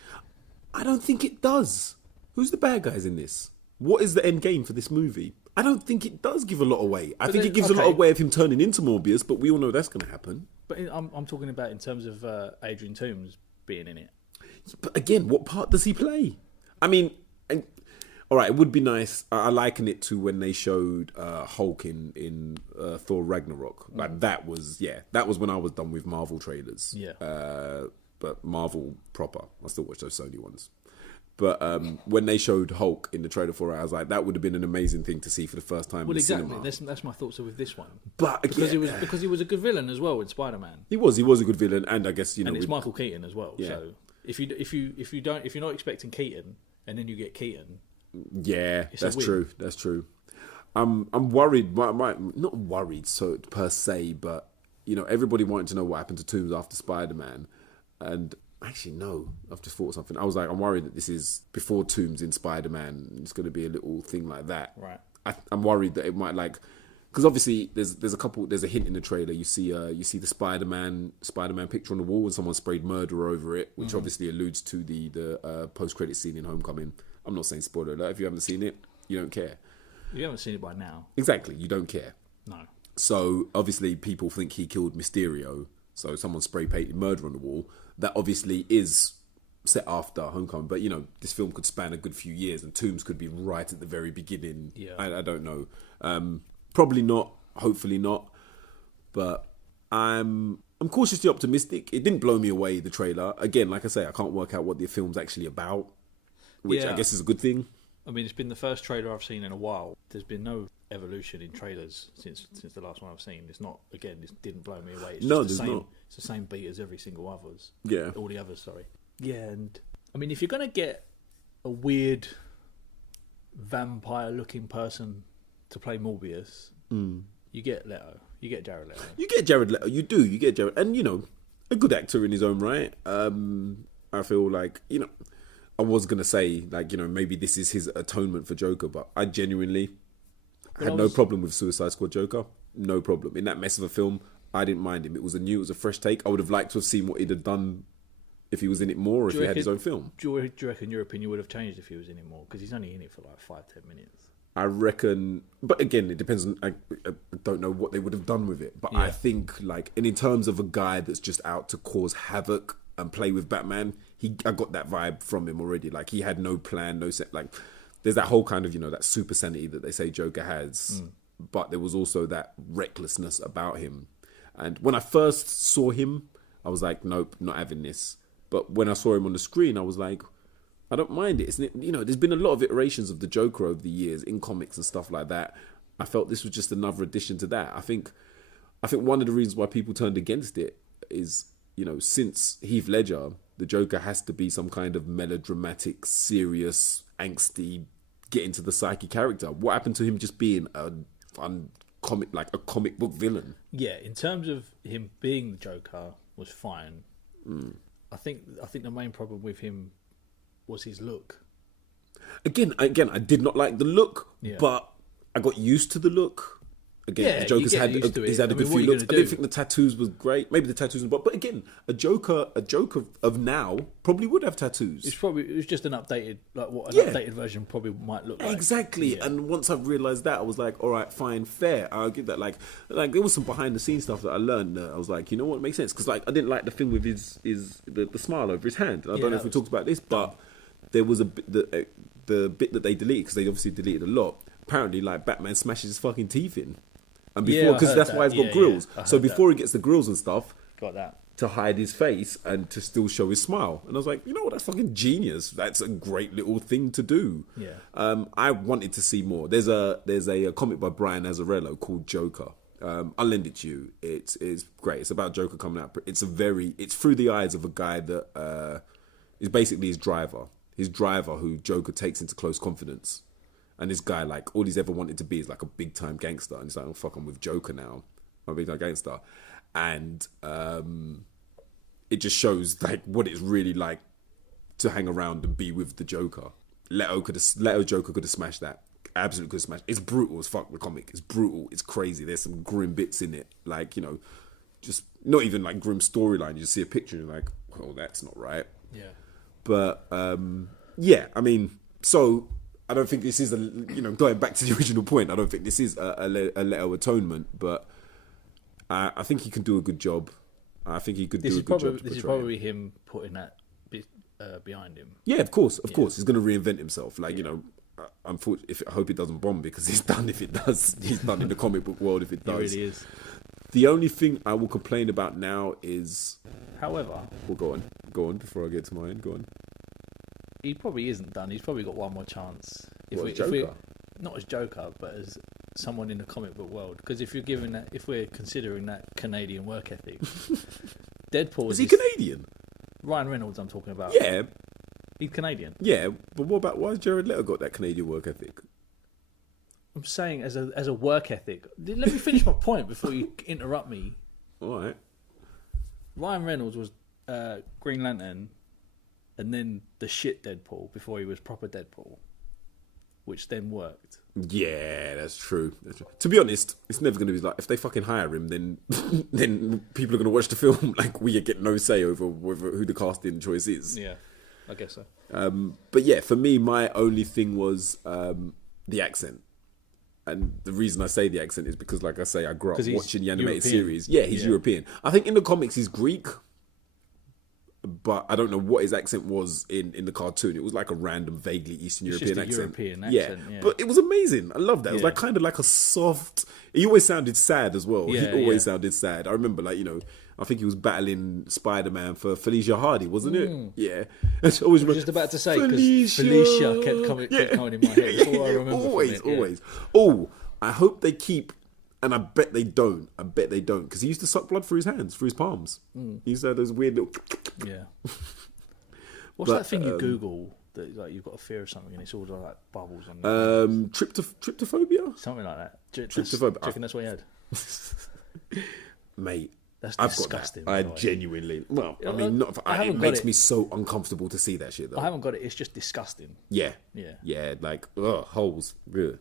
I don't think it does. Who's the bad guys in this? What is the end game for this movie? I don't think it does give a lot away. I think it gives a lot away of him turning into Morbius, but we all know that's going to happen. But I'm talking about in terms of Adrian Toomes being in it. But again, what part does he play? I mean, all right, it would be nice. I liken it to when they showed Hulk in Thor Ragnarok. Like that was when I was done with Marvel trailers. Yeah. But Marvel proper. I still watch those Sony ones. But when they showed Hulk in the trailer for it, I was like, that would have been an amazing thing to see for the first time in the cinema. That's my thoughts with this one. But because he was a good villain as well in Spider-Man. He was a good villain, and I guess and it's Michael Keaton as well. Yeah. So if you're not expecting Keaton and then you get Keaton, yeah, that's true. That's true. I'm worried. Not worried so per se, but you know, everybody wanted to know what happened to Toomes after Spider-Man, and actually no, I've just thought of something. I was like, I'm worried that this is before Toomes in Spider-Man. It's going to be a little thing like that. Right. I'm worried that it might because obviously there's a hint in the trailer. You see the Spider-Man picture on the wall and someone sprayed murder over it, which obviously alludes to the post-credit scene in Homecoming. I'm not saying spoiler alert. If you haven't seen it, you don't care. You haven't seen it by now. Exactly, you don't care. No. So obviously people think he killed Mysterio. So someone spray painted murder on the wall. That obviously is set after Homecoming, but you know, this film could span a good few years, and Toomes could be right at the very beginning. Yeah. I don't know. Probably not. Hopefully not. But I'm cautiously optimistic. It didn't blow me away, the trailer. Again, like I say, I can't work out what the film's actually about, which I guess is a good thing. I mean, it's been the first trailer I've seen in a while. There's been no evolution in trailers since the last one I've seen. It's not, again, this didn't blow me away. It's no, just there's not. It's the same beat as every single others. Yeah. All the others, sorry. Yeah, and I mean, if you're going to get a weird vampire-looking person to play Morbius, you get Leto. You get Jared Leto. You get Jared Leto. You do. You get Jared. And, you know, a good actor in his own right. I feel like, you know, I was going to say, like, you know, maybe this is his atonement for Joker, but I genuinely had no problem with Suicide Squad Joker. No problem. In that mess of a film, I didn't mind him. It was a fresh take. I would have liked to have seen what he'd have done if he was in it more, or if he had his own film. Do you reckon your opinion would have changed if he was in it more? Because he's only in it for like 5-10 minutes. I reckon, but again, it depends on, I don't know what they would have done with it. But I think, like, and in terms of a guy that's just out to cause havoc and play with Batman, I got that vibe from him already. Like, he had no plan, no set. Like, there's that whole kind of, you know, that super sanity that they say Joker has. But there was also that recklessness about him. And when I first saw him, I was like, nope, not having this. But when I saw him on the screen, I was like, I don't mind it. Isn't it? You know, there's been a lot of iterations of the Joker over the years in comics and stuff like that. I felt this was just another addition to that. I think one of the reasons why people turned against it is, you know, since Heath Ledger, the Joker has to be some kind of melodramatic, serious, angsty, get into the psyche character. What happened to him just being a fun comic, like a comic book villain? Yeah, in terms of him being the Joker was fine. I think the main problem with him was his look. Again, I did not like the look, Yeah. but I got used to the look. Again, Yeah, the Joker's you get had used to it. he's had a I good mean, what few are you looks. I gonna didn't do? think the tattoos was great. Maybe the tattoos, but again, a Joker of now probably would have tattoos. It was just an updated, like what an Yeah. updated version probably might look like. Exactly, Yeah. and once I realised that, I was like, all right, fine, fair. I'll give that. Like there was some behind the scenes stuff that I learned. I was like, you know what, it makes sense because like I didn't like the thing with the smile over his hand. And I don't know if we talked about this, but there was a bit the bit that they deleted because they obviously deleted a lot. Apparently, like Batman smashes his fucking teeth in, and before Yeah, I because heard that's that. why he's got Yeah, grills. yeah, I So heard before that. he gets the grills and stuff, Got that. to hide his face and to still show his smile. And I was like, you know what, that's fucking genius. That's a great little thing to do. Yeah. I wanted to see more. There's a comic by Brian Azzarello called Joker. I'll lend it to you. It's great. It's about Joker coming out. It's through the eyes of a guy that is basically his driver. His driver who Joker takes into close confidence. And this guy, like, all he's ever wanted to be is like a big time gangster. And he's like, oh fuck, I'm with Joker now. I'm a big time gangster. And it just shows like what it's really like to hang around and be with the Joker. Leto Joker could have smashed that. Absolutely could have smashed. It's brutal as fuck. The comic. It's brutal. It's crazy. There's some grim bits in it. Like, you know, just not even like grim storyline. You just see a picture and you're like, oh, that's not right. Yeah. But yeah, I mean, so I don't think this is going back to the original point. I don't think this is a Leto atonement, but I think he can do a good job. I think he could do a good job. This is probably him putting that bit behind him. Yeah, of course. He's going to reinvent himself. Like, you know, unfortunately, I hope it doesn't bomb because he's done if it does. He's done in the comic book world if it does. It really is. The only thing I will complain about now is... However... Well, go on before I get to mine. Go on. He probably isn't done. He's probably got one more chance. As Joker? Not as Joker, but as someone in the comic book world. Because if we're considering that Canadian work ethic, Deadpool is he Canadian? Ryan Reynolds, I'm talking about. Yeah, he's Canadian. Yeah, but why has Jared Leto got that Canadian work ethic? I'm saying as a work ethic. Let me finish my point before you interrupt me. All right. Ryan Reynolds was Green Lantern, and then the shit Deadpool before he was proper Deadpool, which then worked. Yeah, that's true. To be honest, it's never going to be like if they fucking hire him, then then people are going to watch the film. Like we get no say over who the casting choice is. Yeah, I guess so. But yeah, for me, my only thing was the accent. And the reason I say the accent is because, like I say, I grew up watching the animated series. Yeah, he's European. I think in the comics he's Greek, but I don't know what his accent was in the cartoon. It was like a random, vaguely Eastern European accent. European accent. Yeah, but it was amazing. I love that. It was like kind of like a soft. He always sounded sad as well. Yeah, he always sounded sad. I remember, like, you know, I think he was battling Spider-Man for Felicia Hardy, wasn't it? Yeah. I was just about to say, because Felicia kept coming in my head. That's all I remember. Always. Oh, I hope they keep, and I bet they don't. Because he used to suck blood through his hands, through his palms. He used to have those weird little... Yeah. What's that thing you Google that like you've got a fear of something and it's all like bubbles on you? Tryptophobia? Something like that. Tryptophobia. Do you reckon that's what you had? Mate. That's I've disgusting. got that. I genuinely... Well, I mean, it makes me so uncomfortable to see that shit, though. I haven't got it. It's just disgusting. Yeah. Yeah. Yeah, like, holes. Ugh.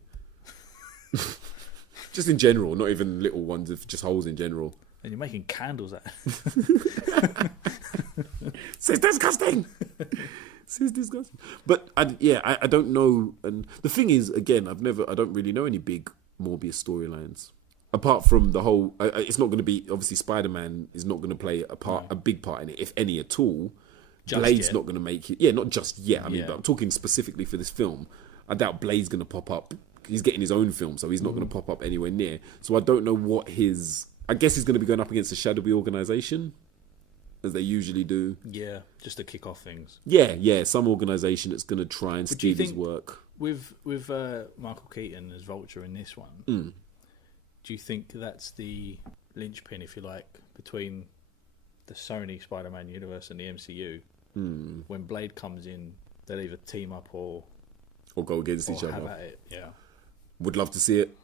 Just in general, not even little ones, just holes in general. And you're making candles out. It's disgusting. It's disgusting. But, I don't know. And the thing is, again, I don't really know any big Morbius storylines. Apart from the whole, it's not going to be, obviously Spider-Man is not going to play a big part in it, if any at all. Blade's not going to make it. Yeah, not just yet. I mean, but I'm talking specifically for this film. I doubt Blade's going to pop up. He's getting his own film, so he's not going to pop up anywhere near. So I don't know what I guess he's going to be going up against a shadowy organisation, as they usually do. Yeah, just to kick off things. Yeah, some organisation that's going to try and steal his work. With Michael Keaton as Vulture in this one, do you think that's the linchpin, if you like, between the Sony Spider-Man universe and the MCU? When Blade comes in, they'll either team up or go against each other. Have at it. Yeah. Would love to see it.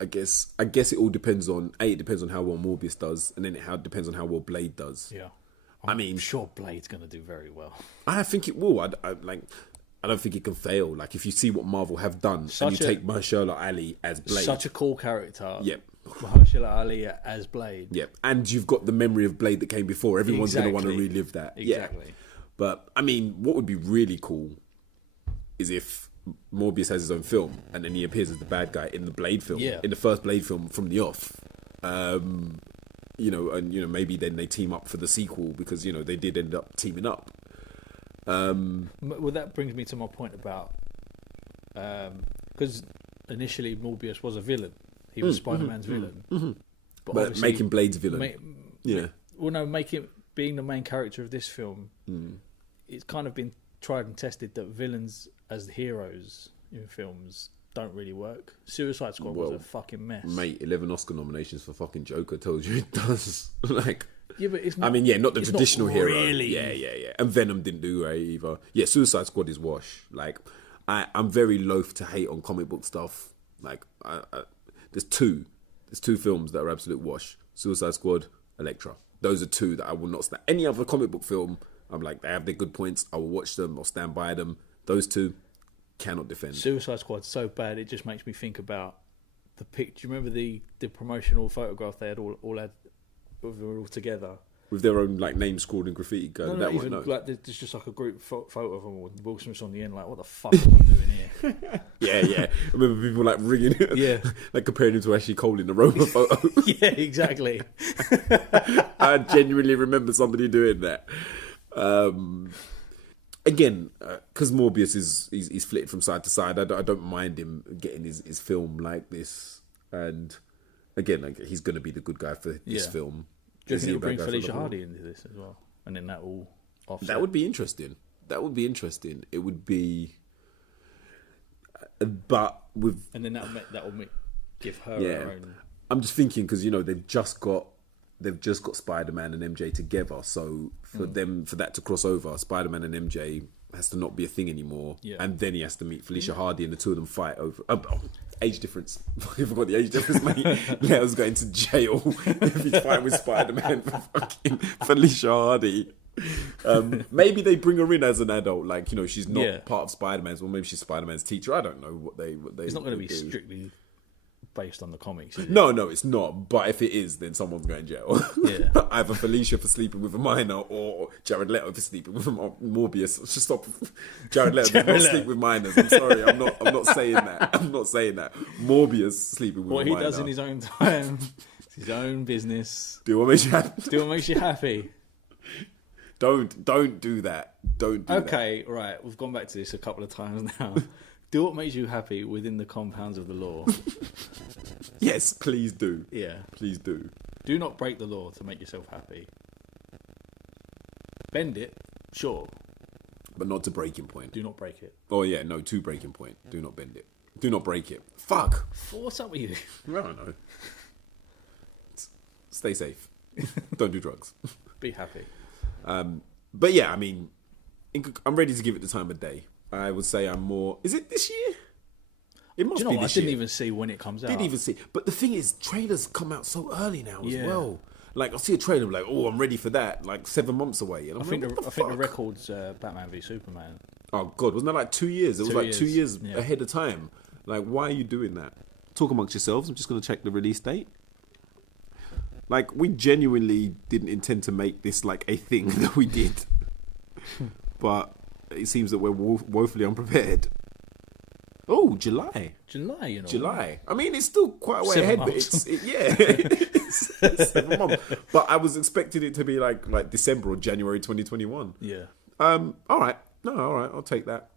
I guess it all depends on it depends on how well Morbius does, and then it depends on how well Blade does. Yeah. I'm sure Blade's going to do very well. I think it will. I don't think it can fail. Like, if you see what Marvel have done, and you take Mahershala Ali as Blade, such a cool character. Yep. Mahershala Ali as Blade. Yep. And you've got the memory of Blade that came before. Everyone's going to want to relive that. Exactly. Yeah. But I mean, what would be really cool is if Morbius has his own film and then he appears as the bad guy in the Blade film, in the first Blade film from the off. Maybe then they team up for the sequel because they did end up teaming up. Well, that brings me to my point about because initially Morbius was a villain. He was Spider-Man's villain, but making Blade's villain, being the main character of this film, it's kind of been tried and tested that villains as heroes in films don't really work. Suicide Squad was a fucking mess. Mate, 11 Oscar nominations for fucking Joker tells you it does. Yeah, but it's not... not the traditional not hero. Really. Yeah. And Venom didn't do right either. Yeah, Suicide Squad is wash. I'm very loath to hate on comic book stuff. There's two films that are absolute wash. Suicide Squad, Elektra. Those are two that I will not stand. Any other comic book film, I'm like, they have their good points. I will watch them. I'll stand by them. Those two, cannot defend. Suicide Squad's so bad, it just makes me think about the picture. Do you remember the promotional photograph they had all had? They were all together with their own names scrawled in graffiti. There's just a group photo of them with Will Smith on the end. What the fuck am I doing here? yeah. I remember people ringing it, comparing him to Ashley Cole in the Roma photo. Yeah, exactly. I genuinely remember somebody doing that. Again, because Morbius he's flitted from side to side. I don't mind him getting his film like this, and again, he's going to be the good guy for this film. Do you think he'll bring Felicia Hardy into this as well, and then that will offset? That would be interesting. It would be, but with and then that will give her her own. I'm just thinking because they've just got Spider-Man and MJ together, so for that to cross over, Spider-Man and MJ has to not be a thing anymore, and then he has to meet Felicia Hardy, and the two of them fight over age difference. I forgot the age difference, mate. Leo's going to jail if he's fighting with Spider-Man for fucking Felicia Hardy. Maybe they bring her in as an adult, she's not part of Spider-Man's, or maybe she's Spider-Man's teacher. I don't know what they. It's not going to be strictly based on the comics. No, it's not. But if it is, then someone's going to jail. Yeah. Either Felicia for sleeping with a minor, or Jared Leto for sleeping with Morbius. Just stop. Jared Leto does not sleep with minors. I'm sorry. I'm not saying that. Morbius sleeping with a minor. What he does in his own time. It's his own business. Do what makes you happy. Do what makes you happy. Don't do that. Don't do that. Okay, right. We've gone back to this a couple of times now. Do what makes you happy within the compounds of the law. Yes, please do. Yeah. Please do. Do not break the law to make yourself happy. Bend it, sure. But not to breaking point. Do not break it. Oh, yeah, no, to breaking point. Do not bend it. Do not break it. Fuck. What's up with you? I don't know. Stay safe. Don't do drugs. Be happy. But yeah, I mean, I'm ready to give it the time of day. I would say I'm more... Is it this year? It must be this year. I didn't even see when it comes out. Didn't even see. But the thing is, trailers come out so early now as well. I'll see a trailer and be like, oh, I'm ready for that. 7 months away. And I think the record's Batman v Superman. Oh, God. Wasn't that 2 years? It was 2 years ahead of time. Why are you doing that? Talk amongst yourselves. I'm just going to check the release date. We genuinely didn't intend to make this a thing that we did. But it seems that we're woefully unprepared. Oh, July. July. I mean, it's still quite a way ahead, but it's 7 months. But I was expecting it to be like December or January 2021. Yeah. All right. I'll take that.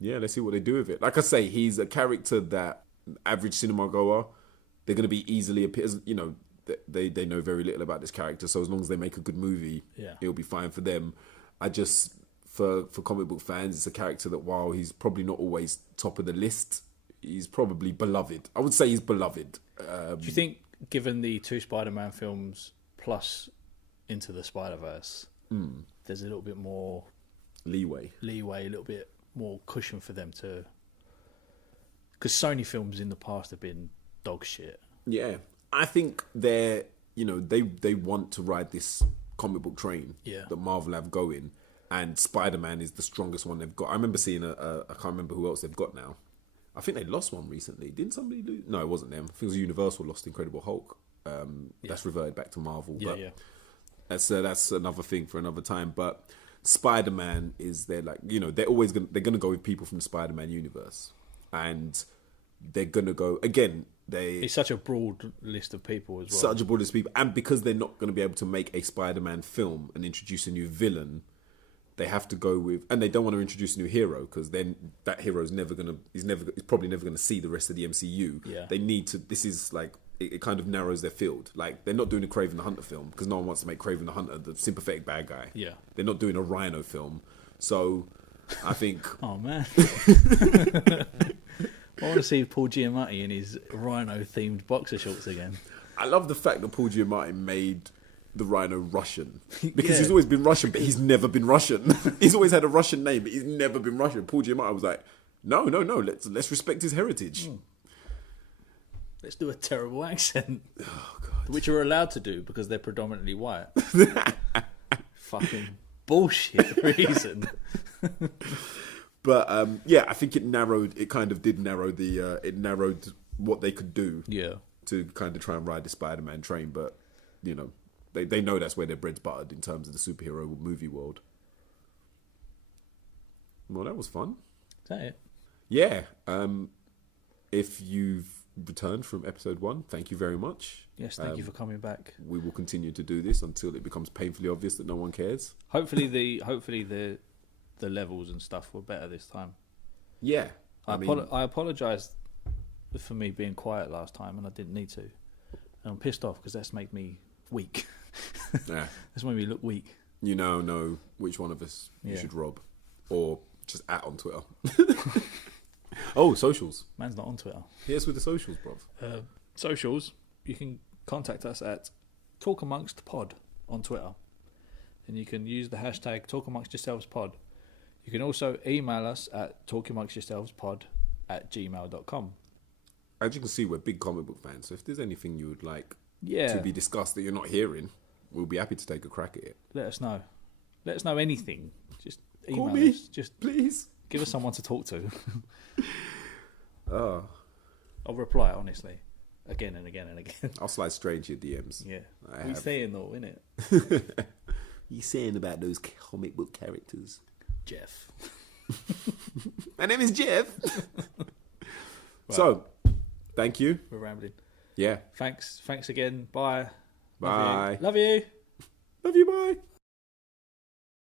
Yeah, let's see what they do with it. Like I say, he's a character that average cinema goer, they're going to be easily appears. They know very little about this character, so as long as they make a good movie, it'll be fine for them. For comic book fans, it's a character that while he's probably not always top of the list, he's probably beloved. I would say he's beloved. Do you think, given the 2 Spider-Man films plus Into the Spider-Verse, there's a little bit more leeway, a little bit more cushion for them to... Because Sony films in the past have been dog shit. Yeah. I think they're you know, they want to ride this comic book train that Marvel have going, and Spider-Man is the strongest one they've got. I remember seeing I can't remember who else they've got now. I think they lost one recently. Didn't somebody lose? No, it wasn't them. I think it was Universal lost Incredible Hulk. That's reverted back to Marvel. Yeah, but yeah. That's another thing for another time. But Spider-Man is they're gonna go with people from the Spider-Man universe, and they're gonna go again. It's such a broad list of people as well. Such a broad list of people, and because they're not going to be able to make a Spider-Man film and introduce a new villain, they have to go with, and they don't want to introduce a new hero because then that hero is probably never gonna see the rest of the MCU. Yeah. They need to. This is like it kind of narrows their field. Like they're not doing a Kraven the Hunter film because no one wants to make Kraven the Hunter the sympathetic bad guy. Yeah. They're not doing a Rhino film, so I think. Oh man. I want to see Paul Giamatti in his Rhino-themed boxer shorts again. I love the fact that Paul Giamatti made the Rhino Russian because he's always been Russian, but he's never been Russian. He's always had a Russian name, but he's never been Russian. Paul Giamatti was like, no, let's respect his heritage. Let's do a terrible accent, Oh God, which you're allowed to do because they're predominantly white. Fucking bullshit reason. But I think it narrowed. It kind of did narrow it narrowed what they could do. Yeah. To kind of try and ride the Spider-Man train, but you know, they know that's where their bread's buttered in terms of the superhero movie world. Well, that was fun. Is that it? Yeah. If you've returned from episode 1, thank you very much. Yes, thank you for coming back. We will continue to do this until it becomes painfully obvious that no one cares. Hopefully the levels and stuff were better this time. Yeah. I apologise for me being quiet last time, and I didn't need to. And I'm pissed off because that's made me weak. Yeah. That's made me look weak. You now know which one of us you should rob, or just @on Twitter. Oh, socials. Man's not on Twitter. Here's with the socials, bruv. Socials, you can contact us at Talk Amongst Pod on Twitter, and you can use the hashtag Talk Amongst Yourselves Pod. You can also email us at talkamongstyourselvespod@gmail.com. As you can see, we're big comic book fans, so if there's anything you would like Yeah. to be discussed that you're not hearing, we'll be happy to take a crack at it. Let us know. Let us know anything. Just email Call me, us. Just please. give us someone to talk to. Oh, I'll reply, honestly. Again and again and again. I'll slide straight into your DMs. Yeah. I What are you have. saying, though, innit? What are you saying about those comic book characters? Jeff. My name is Jeff. So, thank you. We're rambling. Yeah. Thanks again. Bye. Bye. Love you. Love you, bye.